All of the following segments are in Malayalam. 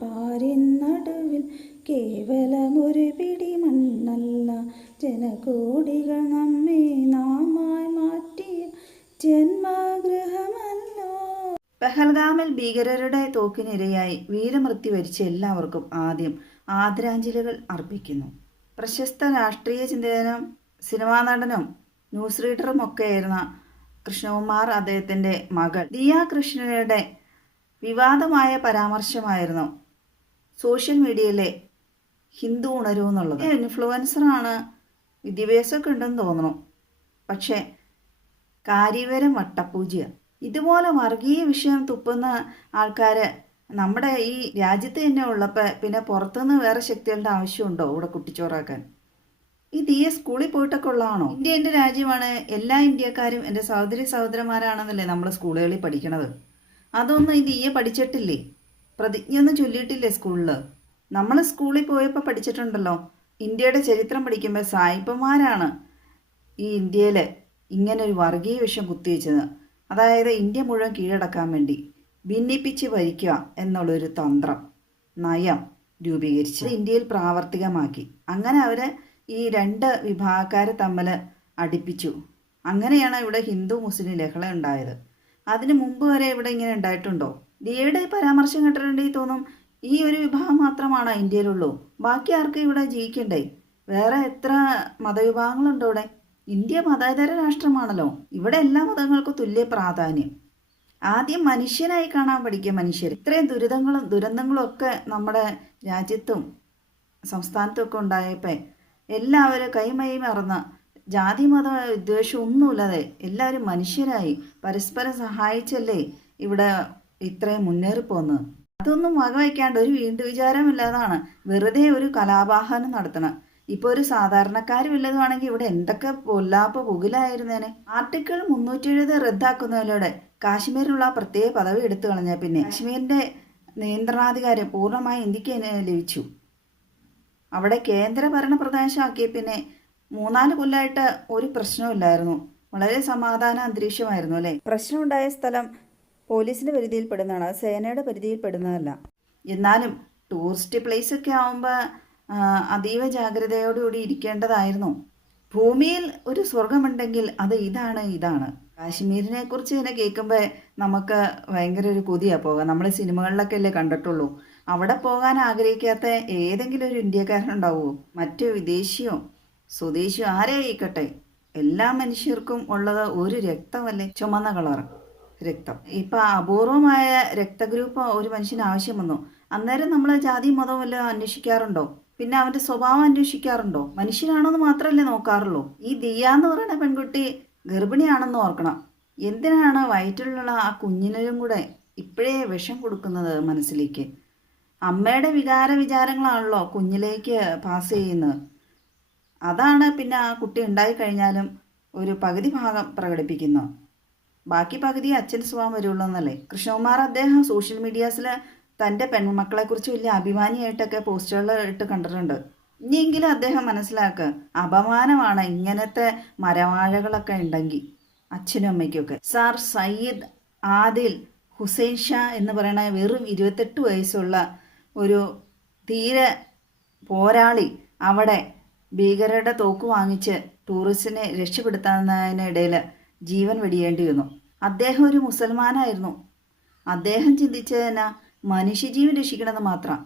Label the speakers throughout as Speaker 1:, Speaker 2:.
Speaker 1: പാരിൻ നടുവിൽ കേവലമൊരു പിടി മണ്ണല്ല. ജനകോടികൾ നമ്മെ നാമായി മാറ്റിയ ജന്മഗൃഹമല്ലോ. പെഹൽഗാമിൽ ഭീകരരുടെ തോക്കിനിരയായി വീരമൃത്യു വരിച്ച എല്ലാവർക്കും ആദ്യം ആദരാഞ്ജലികൾ അർപ്പിക്കുന്നു. പ്രശസ്ത രാഷ്ട്രീയ ചിന്തകനും സിനിമാ നടനും ന്യൂസ് റീഡറും ഒക്കെയായിരുന്ന കൃഷ്ണകുമാർ അദ്ദേഹത്തിന്റെ മകൾ ദിയ കൃഷ്ണയുടെ വിവാദമായ പരാമർശമായിരുന്നു. സോഷ്യൽ മീഡിയയിലെ ഹിന്ദു ഉണരൂ എന്നുള്ളത്. ഇൻഫ്ലുവൻസറാണ് വിദ്യാഭ്യാസമൊക്കെ ഉണ്ടെന്ന് തോന്നുന്നു. പക്ഷേ കാര്യവരം വട്ടപ്പൂജ്യ ഇതുപോലെ വർഗീയ വിഷയം തുപ്പുന്ന ആൾക്കാർ നമ്മുടെ ഈ രാജ്യത്ത് തന്നെ ഉള്ളപ്പോൾ പിന്നെ പുറത്തുനിന്ന് വേറെ ശക്തികളുടെ ആവശ്യമുണ്ടോ ഇവിടെ കുട്ടിച്ചോറാക്കാൻ? ഈ തീയെ സ്കൂളിൽ പോയിട്ടൊക്കെ ഉള്ളതാണോ? ഇന്ത്യ എന്റെ രാജ്യമാണ്. എല്ലാ ഇന്ത്യക്കാരും എന്റെ സഹോദരി സഹോദരന്മാരാണെന്നല്ലേ നമ്മൾ സ്കൂളുകളിൽ പഠിക്കണത്. അതൊന്നും ഈ ദിയ പഠിച്ചിട്ടില്ലേ? പ്രതിജ്ഞ ഒന്നും ചൊല്ലിയിട്ടില്ലേ സ്കൂളിൽ നമ്മൾ സ്കൂളിൽ പോയപ്പോൾ പഠിച്ചിട്ടുണ്ടല്ലോ. ഇന്ത്യയുടെ ചരിത്രം പഠിക്കുമ്പോൾ സായിപ്പന്മാരാണ് ഈ ഇന്ത്യയിൽ ഇങ്ങനെ ഒരു വർഗീയ വിഷം കുത്തിവെച്ചത്. അതായത് ഇന്ത്യ മുഴുവൻ കീഴടക്കാൻ വേണ്ടി ഭിന്നിപ്പിച്ച് ഭരിക്കുക എന്നുള്ളൊരു തന്ത്രം നയം രൂപീകരിച്ച് ഇന്ത്യയിൽ പ്രാവർത്തികമാക്കി. അങ്ങനെ അവർ ഈ രണ്ട് വിഭാഗക്കാരെ തമ്മിൽ അടിപ്പിച്ചു. അങ്ങനെയാണ് ഇവിടെ ഹിന്ദു മുസ്ലിം ലഹള ഉണ്ടായത് അതിനു മുമ്പ് വരെ ഇവിടെ ഇങ്ങനെ ഉണ്ടായിട്ടുണ്ടോ? ദിയയുടെ പരാമർശം കേട്ടിട്ടുണ്ടെങ്കിൽ തോന്നും ഈ ഒരു വിഭാഗം മാത്രമാണ് ഇന്ത്യയിലുള്ളൂ. ബാക്കി ആർക്കും ഇവിടെ ജീവിക്കണ്ടേ? വേറെ എത്ര മതവിഭാഗങ്ങളുണ്ടോ ഇവിടെ? ഇന്ത്യ മതേതര രാഷ്ട്രമാണല്ലോ. ഇവിടെ എല്ലാ മതങ്ങൾക്കും തുല്യ പ്രാധാന്യം. ആദ്യം മനുഷ്യനായി കാണാൻ പഠിക്കുക മനുഷ്യർ ഇത്രയും ദുരിതങ്ങളും ദുരന്തങ്ങളും ഒക്കെ നമ്മുടെ രാജ്യത്തും സംസ്ഥാനത്തും ഒക്കെ ഉണ്ടായപ്പോൾ എല്ലാവരും കൈമൈ മറന്ന് ജാതി മത വിദ്വേഷം ഒന്നുമില്ലാതെ എല്ലാവരും മനുഷ്യരായി. പരസ്പരം സഹായിച്ചല്ലേ ഇവിടെ ഇത്രയും മുന്നേറിപ്പോന്ന്. അതൊന്നും വകവയ്ക്കാണ്ട് ഒരു വീണ്ടു വിചാരമില്ലാതാണ്. വെറുതെ ഒരു കലാപാഹനം നടത്തണം. ഇപ്പോൾ ഒരു സാധാരണക്കാർ വല്ലതുമാണെങ്കിൽ ഇവിടെ എന്തൊക്കെ പൊല്ലാപ്പ് പുകിലായിരുന്നേനെ? ആർട്ടിക്കിൾ മുന്നൂറ്റി എഴുപത് റദ്ദാക്കുന്നതിലൂടെ കാശ്മീരിലുള്ള പ്രത്യേക പദവി എടുത്തു കളഞ്ഞ പിന്നെ കാശ്മീരിന്റെ നിയന്ത്രണാധികാരം പൂർണമായി ഇന്ത്യയ്ക്ക് ലഭിച്ചു. അവിടെ കേന്ദ്ര ഭരണ പ്രദേശമാക്കിയ പിന്നെ മൂന്നാൽ കൊല്ലമായിട്ട് ഒരു പ്രശ്നമില്ലായിരുന്നു വളരെ സമാധാന അന്തരീക്ഷമായിരുന്നു അല്ലേ? പ്രശ്നമുണ്ടായ സ്ഥലം പോലീസിന്റെ പരിധിയിൽ പെടുന്നതാണ് അത് സേനയുടെ പരിധിയിൽ പെടുന്നതല്ല എന്നാലും ടൂറിസ്റ്റ് പ്ലേസ് ഒക്കെ ആവുമ്പോൾ അതീവ ജാഗ്രതയോടുകൂടി ഇരിക്കേണ്ടതായിരുന്നു. ഭൂമിയിൽ ഒരു സ്വർഗമുണ്ടെങ്കിൽ അത് ഇതാണ് ഇതാണ്. കാശ്മീരിനെ കുറിച്ച് ഇങ്ങനെ കേൾക്കുമ്പോൾ നമുക്ക് ഭയങ്കര ഒരു കൊതിയാണ് പോകാം നമ്മൾ സിനിമകളിലൊക്കെ അല്ലേ കണ്ടിട്ടുള്ളൂ. അവിടെ പോകാൻ ആഗ്രഹിക്കാത്ത ഏതെങ്കിലും ഒരു ഇന്ത്യക്കാരനുണ്ടാവുമോ മറ്റു വിദേശിയോ? സ്വദേശിയോ ആരെയായിക്കട്ടെ? എല്ലാ മനുഷ്യർക്കും ഉള്ളത് ഒരു രക്തമല്ലേ? ചുമന്ന കളർ രക്തം. ഇപ്പം അപൂർവമായ രക്തഗ്രൂപ്പ് ഒരു മനുഷ്യന് ആവശ്യം വന്നു. അന്നേരം നമ്മൾ ജാതി മതം എല്ലാം അന്വേഷിക്കാറുണ്ടോ? പിന്നെ അവന്റെ സ്വഭാവം അന്വേഷിക്കാറുണ്ടോ? മനുഷ്യനാണെന്ന് മാത്രമല്ലേ നോക്കാറുള്ളൂ. ഈ ദിയ എന്ന് പറയുന്ന പെൺകുട്ടി ഗർഭിണിയാണെന്ന് ഓർക്കണം. എന്തിനാണ് വയറ്റിലുള്ള ആ കുഞ്ഞിനും കൂടെ ഇപ്പോഴേ വിഷം കൊടുക്കുന്നത് മനസ്സിലേക്ക്? അമ്മയുടെ വികാര വിചാരങ്ങളാണല്ലോ കുഞ്ഞിലേക്ക് പാസ് ചെയ്യുന്നത്. അതാണ് പിന്നെ ആ കുട്ടി ഉണ്ടായിക്കഴിഞ്ഞാലും ഒരു പകുതി ഭാഗം പ്രകടിപ്പിക്കുന്നത് ബാക്കി പകുതി അച്ഛൻ സ്വാം വരുള്ളൂ എന്നല്ലേ? കൃഷ്ണകുമാർ അദ്ദേഹം സോഷ്യൽ മീഡിയാസിൽ തന്റെ പെൺമക്കളെക്കുറിച്ച് വലിയ അഭിമാനിയായിട്ടൊക്കെ പോസ്റ്ററുകൾ ഇട്ട് കണ്ടിട്ടുണ്ട്. ഇനിയെങ്കിലും അദ്ദേഹം മനസ്സിലാക്കുക അപമാനമാണ് ഇങ്ങനത്തെ മരവാഴകളൊക്കെ ഉണ്ടെങ്കിൽ അച്ഛനും അമ്മയ്ക്കൊക്കെ. സാർ സയ്യിദ് ആദിൽ ഹുസൈൻ ഷാ എന്ന് പറയുന്ന വെറും ഇരുപത്തെട്ട് വയസ്സുള്ള ഒരു തീരെ പോരാളി അവിടെ ഭീകരരുടെ തോക്ക് വാങ്ങിച്ച് ടൂറിസ്റ്റിനെ രക്ഷപ്പെടുത്തുന്നതിനിടയിൽ ജീവൻ വെടിയേണ്ടി വന്നു അദ്ദേഹം ഒരു മുസൽമാനായിരുന്നു. അദ്ദേഹം ചിന്തിച്ചതിന് മനുഷ്യജീവൻ രക്ഷിക്കണമെന്ന് മാത്രം.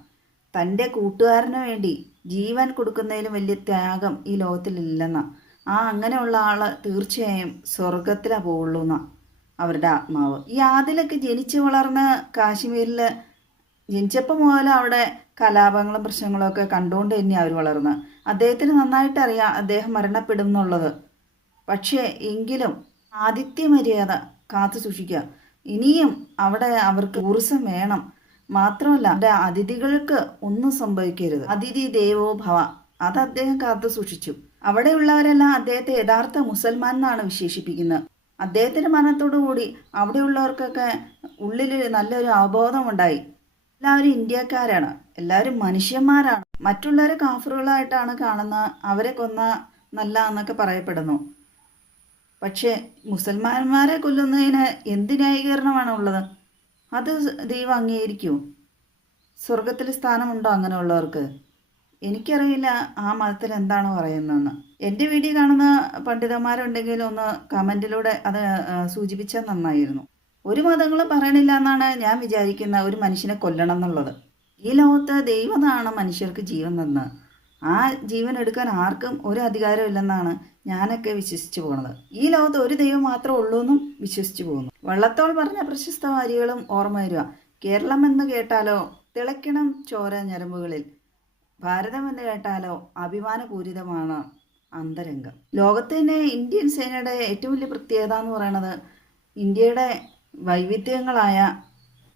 Speaker 1: തന്റെ കൂട്ടുകാരന് വേണ്ടി ജീവൻ കൊടുക്കുന്നതിലും വലിയ ത്യാഗം ഈ ലോകത്തിലില്ലെന്ന. ആ അങ്ങനെയുള്ള ആൾ തീർച്ചയായും സ്വർഗത്തിലാണ് പോവുള്ളൂ എന്ന അവരുടെ ആത്മാവ്. ഈ ആദിലൊക്കെ ജനിച്ചു വളർന്ന് കാശ്മീരിൽ ജനിച്ചപ്പോൾ മുതൽ അവിടെ കലാപങ്ങളും പ്രശ്നങ്ങളും ഒക്കെ കണ്ടുകൊണ്ട് തന്നെയാണ് അവർ വളർന്നത് അദ്ദേഹത്തിന് നന്നായിട്ട് അറിയാം അദ്ദേഹം മരണപ്പെടും എന്നുള്ളത്. പക്ഷേ എങ്കിലും ആദിത്യ മര്യാദ കാത്തു സൂക്ഷിക്കുക. ഇനിയും അവിടെ അവർക്ക് ഊർസം വേണം. മാത്രമല്ല അവിടെ അതിഥികൾക്ക് ഒന്നും സംഭവിക്കരുത്. അതിഥി ദേവോ ഭവ. അത് അദ്ദേഹം കാത്തു സൂക്ഷിച്ചു. അവിടെയുള്ളവരെല്ലാം അദ്ദേഹത്തെ യഥാർത്ഥ മുസൽമാൻ എന്നാണ് വിശേഷിപ്പിക്കുന്നത്. അദ്ദേഹത്തിന്റെ മരണത്തോടു കൂടി അവിടെയുള്ളവർക്കൊക്കെ ഉള്ളിൽ നല്ലൊരു അവബോധം ഉണ്ടായി. എല്ലാവരും ഇന്ത്യക്കാരാണ്. എല്ലാവരും മനുഷ്യന്മാരാണ്. മറ്റുള്ളവരെ കാഫറുകളായിട്ടാണ് കാണുന്ന അവരെ കൊന്ന നല്ല എന്നൊക്കെ പറയപ്പെടുന്നു. പക്ഷേ മുസൽമാന്മാരെ കൊല്ലുന്നതിന് എന്ത് ന്യായീകരണമാണ് ഉള്ളത്? അത് ദൈവം അംഗീകരിക്കൂ. സ്വർഗത്തിൽ സ്ഥാനമുണ്ടോ അങ്ങനെയുള്ളവർക്ക്? എനിക്കറിയില്ല ആ മതത്തിൽ എന്താണ് പറയുന്നതെന്ന്. എന്റെ വീഡിയോ കാണുന്ന പണ്ഡിതന്മാരുണ്ടെങ്കിൽ ഒന്ന് കമന്റിലൂടെ അത് സൂചിപ്പിച്ചാൽ നന്നായിരുന്നു. ഒരു മതങ്ങളും പറയണില്ല എന്നാണ് ഞാൻ വിചാരിക്കുന്ന ഒരു മനുഷ്യനെ കൊല്ലണം എന്നുള്ളത്. ഈ ലോകത്ത് ദൈവമാണ് മനുഷ്യർക്ക് ജീവൻ തന്നത്. ആ ജീവൻ എടുക്കാൻ ആർക്കും ഒരു അധികാരം ഇല്ലെന്നാണ് ഞാനൊക്കെ വിശ്വസിച്ചു പോകുന്നത്. ഈ ലോകത്ത് ഒരു ദൈവം മാത്രമേ ഉള്ളൂ എന്നും വിശ്വസിച്ചു പോകുന്നു. വള്ളത്തോൾ പറഞ്ഞ പ്രശസ്ത വാരികളും ഓർമ്മ വരിക കേരളം എന്ന് കേട്ടാലോ? തിളയ്ക്കണം ചോര ഞരമ്പുകളിൽ. ഭാരതം എന്ന് കേട്ടാലോ? അഭിമാനപൂരിതമാണ് അന്തരംഗം. ലോകത്ത് തന്നെ ഇന്ത്യൻ സേനയുടെ ഏറ്റവും വലിയ പ്രത്യേകത എന്ന് പറയുന്നത് ഇന്ത്യയുടെ വൈവിധ്യങ്ങളായ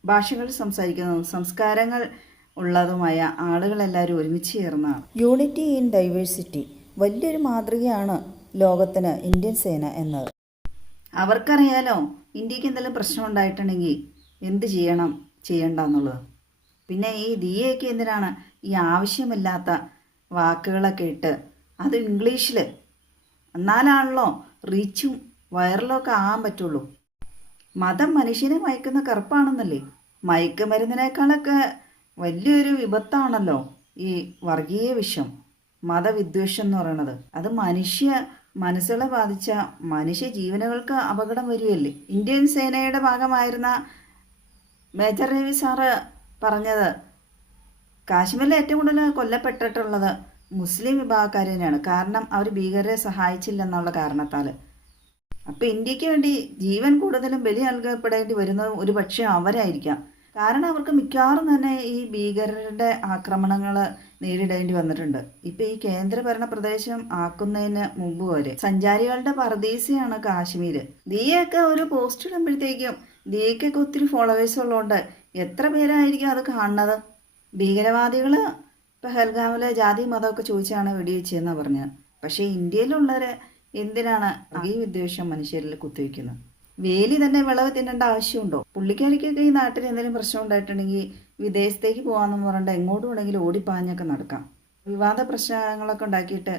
Speaker 1: ഭാഷകൾ സംസാരിക്കുന്നതും സംസ്കാരങ്ങൾ ഉള്ളതുമായ ആളുകളെല്ലാവരും ഒരുമിച്ച് ചേർന്നാണ്. യൂണിറ്റി ഇൻ ഡൈവേഴ്സിറ്റി വലിയൊരു മാതൃകയാണ് ലോകത്തിന് ഇന്ത്യൻ സേന എന്നത്. അവർക്കറിയാലോ ഇന്ത്യയ്ക്ക് എന്തെങ്കിലും പ്രശ്നം ഉണ്ടായിട്ടുണ്ടെങ്കിൽ എന്ത് ചെയ്യണം ചെയ്യണ്ട എന്നുള്ളത് പിന്നെ ഈ ദിയയൊക്കെ എന്തിനാണ് ഈ ആവശ്യമില്ലാത്ത വാക്കുകളൊക്കെ ഇട്ട് അത് ഇംഗ്ലീഷിൽ എന്നാലാണല്ലോ റീച്ചും വൈറലും ഒക്കെ ആകാൻ പറ്റുള്ളൂ. മതം മനുഷ്യനെ മയക്കുന്ന കറുപ്പാണെന്നല്ലേ? മയക്കുമരുന്നിനേക്കാളൊക്കെ വലിയൊരു വിപത്താണല്ലോ ഈ വർഗീയ വിഷം മതവിദ്വേഷം എന്ന് പറയുന്നത് അത് മനുഷ്യ മനസ്സുകളെ ബാധിച്ച മനുഷ്യ ജീവനുകൾക്ക് അപകടം വരികയല്ലേ? ഇന്ത്യൻ സേനയുടെ ഭാഗമായിരുന്ന മേജർ രവി സാറ് പറഞ്ഞത് കാശ്മീരിൽ ഏറ്റവും കൂടുതൽ കൊല്ലപ്പെട്ടിട്ടുള്ളത് മുസ്ലിം വിഭാഗക്കാർ തന്നെയാണ്. കാരണം അവർ ഭീകരരെ സഹായിച്ചില്ലെന്നുള്ള കാരണത്താൽ അപ്പോൾ ഇന്ത്യയ്ക്ക് വേണ്ടി ജീവൻ കൂടുതലും ബലി നൽകപ്പെടേണ്ടി വരുന്നത് ഒരു പക്ഷേ അവരായിരിക്കാം. കാരണം അവർക്ക് മിക്കവാറും തന്നെ ഈ ഭീകരരുടെ ആക്രമണങ്ങൾ നേരിടേണ്ടി വന്നിട്ടുണ്ട്. ഇപ്പൊ ഈ കേന്ദ്രഭരണ പ്രദേശം ആക്കുന്നതിന് മുമ്പ് വരെ സഞ്ചാരികളുടെ പറദീസയാണ് കാശ്മീർ ദിയൊക്കെ ഒരു പോസ്റ്റ് ഇടുമ്പോഴത്തേക്കും ദിയക്കൊക്കെ ഒത്തിരി ഫോളോവേഴ്സ് ഉള്ളതുകൊണ്ട് എത്ര പേരായിരിക്കും അത് കാണുന്നത്? ഭീകരവാദികൾ പെഹൽഗാമിലെ ജാതി മതമൊക്കെ ചോദിച്ചാണ് വെടിവെച്ചതെന്നാണ് പറഞ്ഞത് പക്ഷേ ഇന്ത്യയിലുള്ളവരെ എന്തിനാണ് ഈ വിദ്വേഷം മനുഷ്യരിൽ കുത്തിവെക്കുന്നത്? വേലി തന്നെ വിളവ് തിന്നേണ്ട ആവശ്യമുണ്ടോ? പുള്ളിക്കാരിക്കൊക്കെ ഈ നാട്ടിൽ എന്തെങ്കിലും പ്രശ്നം ഉണ്ടായിട്ടുണ്ടെങ്കിൽ വിദേശത്തേക്ക് പോകാമെന്ന് പറഞ്ഞിട്ട് എങ്ങോട്ട് വേണമെങ്കിലും ഓടിപ്പാഞ്ഞൊക്കെ നടക്കാം. വിവാദ പ്രശ്നങ്ങളൊക്കെ ഉണ്ടാക്കിയിട്ട്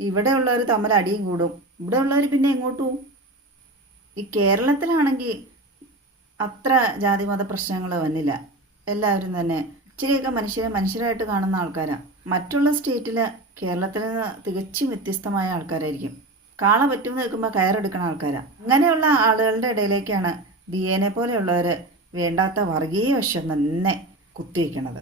Speaker 1: ഇവിടെ ഉള്ളവർ തമ്മിൽ അടിയും കൂടും. ഇവിടെ ഉള്ളവർ പിന്നെ എങ്ങോട്ടും ഈ കേരളത്തിലാണെങ്കിൽ അത്ര ജാതിമത പ്രശ്നങ്ങൾ വന്നില്ല. എല്ലാവരും തന്നെ ഇച്ചിരിയൊക്കെ മനുഷ്യരെ മനുഷ്യരായിട്ട് കാണുന്ന ആൾക്കാരാണ് മറ്റുള്ള സ്റ്റേറ്റിൽ കേരളത്തിൽ നിന്ന് തികച്ചും വ്യത്യസ്തമായ ആൾക്കാരായിരിക്കും. കാള പറ്റുമെന്ന് നിൽക്കുമ്പോൾ കയറെടുക്കുന്ന ആൾക്കാരാണ് അങ്ങനെയുള്ള ആളുകളുടെ ഇടയിലേക്കാണ് എനെ പോലെയുള്ളവർ വേണ്ടാത്ത വർഗീയ വശം തന്നെ കുത്തിവെക്കണത്.